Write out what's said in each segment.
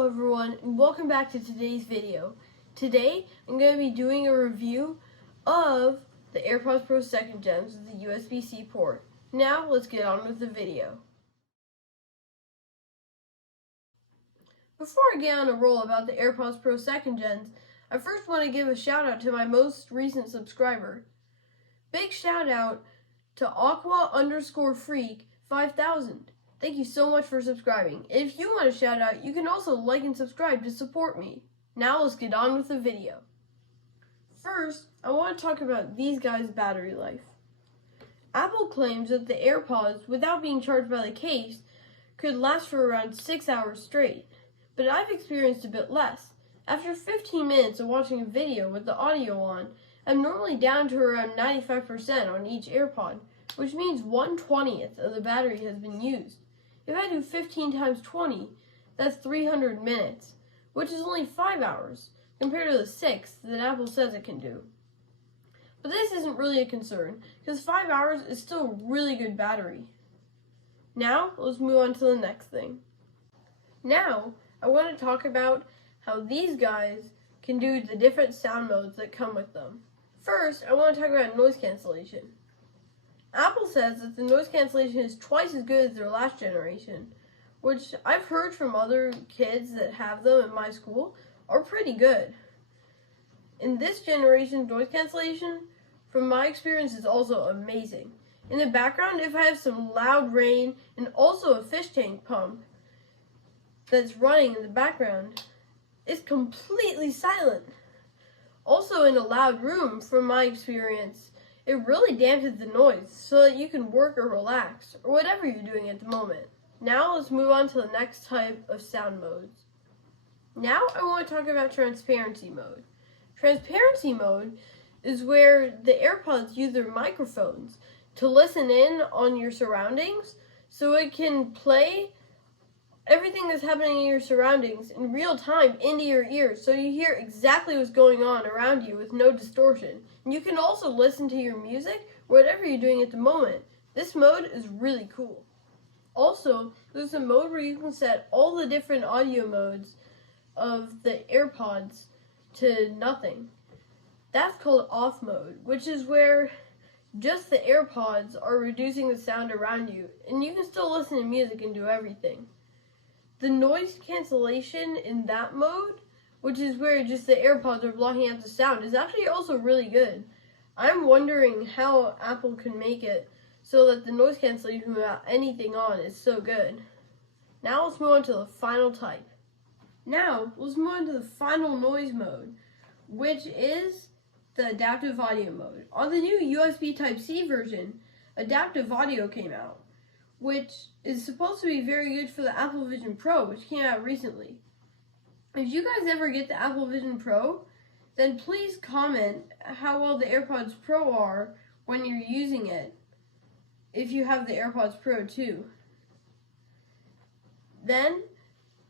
Hello everyone, and welcome back to today's video. Today, I'm going to be doing a review of the AirPods Pro 2nd Gens with the USB-C port. Now, let's get on with the video. Before I get on a roll about the AirPods Pro 2nd Gens, I first want to give a shout out to my most recent subscriber. Big shout out to Aqua_Freak5000. Thank you so much for subscribing. If you want a shout out, you can also like and subscribe to support me. Now let's get on with the video. First, I want to talk about these guys' battery life. Apple claims that the AirPods, without being charged by the case, could last for around 6 hours straight, but I've experienced a bit less. After 15 minutes of watching a video with the audio on, I'm normally down to around 95% on each AirPod, which means 1/20th of the battery has been used. If I do 15 times 20, that's 300 minutes, which is only 5 hours, compared to the 6 that Apple says it can do. But this isn't really a concern, because 5 hours is still a really good battery. Now, let's move on to the next thing. Now, I want to talk about how these guys can do the different sound modes that come with them. First, I want to talk about noise cancellation. Apple says that the noise cancellation is twice as good as their last generation, which I've heard from other kids that have them in my school are pretty good. In this generation, noise cancellation, from my experience, is also amazing. In the background, if I have some loud rain and also a fish tank pump that's running in the background, it's completely silent. Also in a loud room, from my experience, it really dampens the noise so that you can work or relax, or whatever you're doing at the moment. Now let's move on to the next type of sound modes. Now I want to talk about transparency mode. Transparency mode is where the AirPods use their microphones to listen in on your surroundings, so it can play everything that's happening in your surroundings in real time into your ears, so you hear exactly what's going on around you with no distortion. And you can also listen to your music, whatever you're doing at the moment. This mode is really cool. Also, there's a mode where you can set all the different audio modes of the AirPods to nothing. That's called off mode, which is where just the AirPods are reducing the sound around you, and you can still listen to music and do everything. The noise cancellation in that mode, which is where just the AirPods are blocking out the sound, is actually also really good. I'm wondering how Apple can make it so that the noise cancellation without anything on is so good. Now let's move on to the final type. Now let's move on to the final noise mode, which is the adaptive audio mode. On the new USB Type-C version, adaptive audio came out, which is supposed to be very good for the Apple Vision Pro, which came out recently. If you guys ever get the Apple Vision Pro, then please comment how well the AirPods Pro are when you're using it, if you have the AirPods Pro too. Then,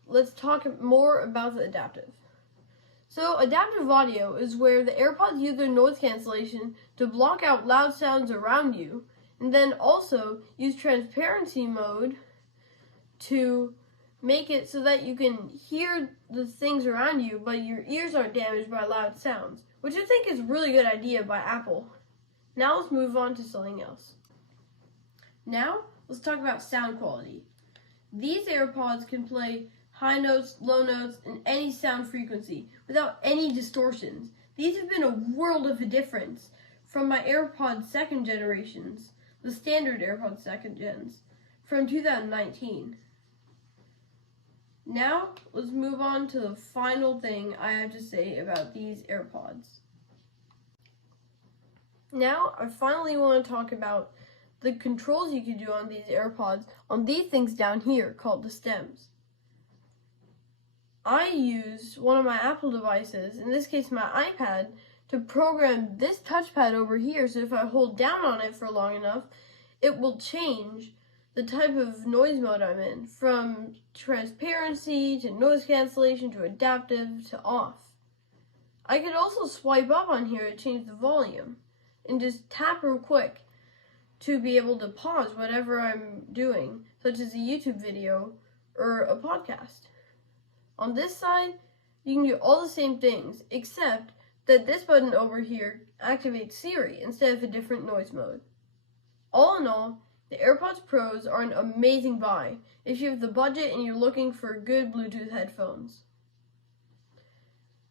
let's talk more about the adaptive. So, adaptive audio is where the AirPods use their noise cancellation to block out loud sounds around you, and then also use transparency mode to make it so that you can hear the things around you, but your ears aren't damaged by loud sounds, which I think is a really good idea by Apple. Now let's move on to something else. Now, let's talk about sound quality. These AirPods can play high notes, low notes, and any sound frequency without any distortions. These have been a world of a difference from my AirPods 2nd generations, the standard AirPods 2nd Gens, from 2019. Now, let's move on to the final thing I have to say about these AirPods. Now, I finally want to talk about the controls you can do on these AirPods on these things down here called the stems. I use one of my Apple devices, in this case my iPad, to program this touchpad over here, so if I hold down on it for long enough, it will change the type of noise mode I'm in, from transparency to noise cancellation to adaptive to off. I could also swipe up on here to change the volume, and just tap real quick to be able to pause whatever I'm doing, such as a YouTube video or a podcast. On this side, you can do all the same things, except that this button over here activates Siri instead of a different noise mode. All in all, the AirPods Pros are an amazing buy if you have the budget and you're looking for good Bluetooth headphones.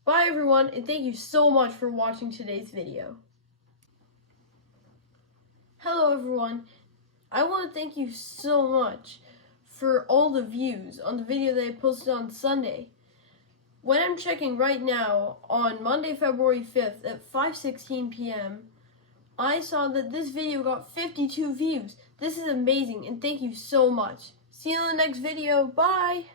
Bye everyone, and thank you so much for watching today's video. Hello everyone, I want to thank you so much for all the views on the video that I posted on Sunday. When I'm checking right now, on Monday, February 5th at 5:16 p.m., I saw that this video got 52 views. This is amazing, and thank you so much. See you in the next video. Bye!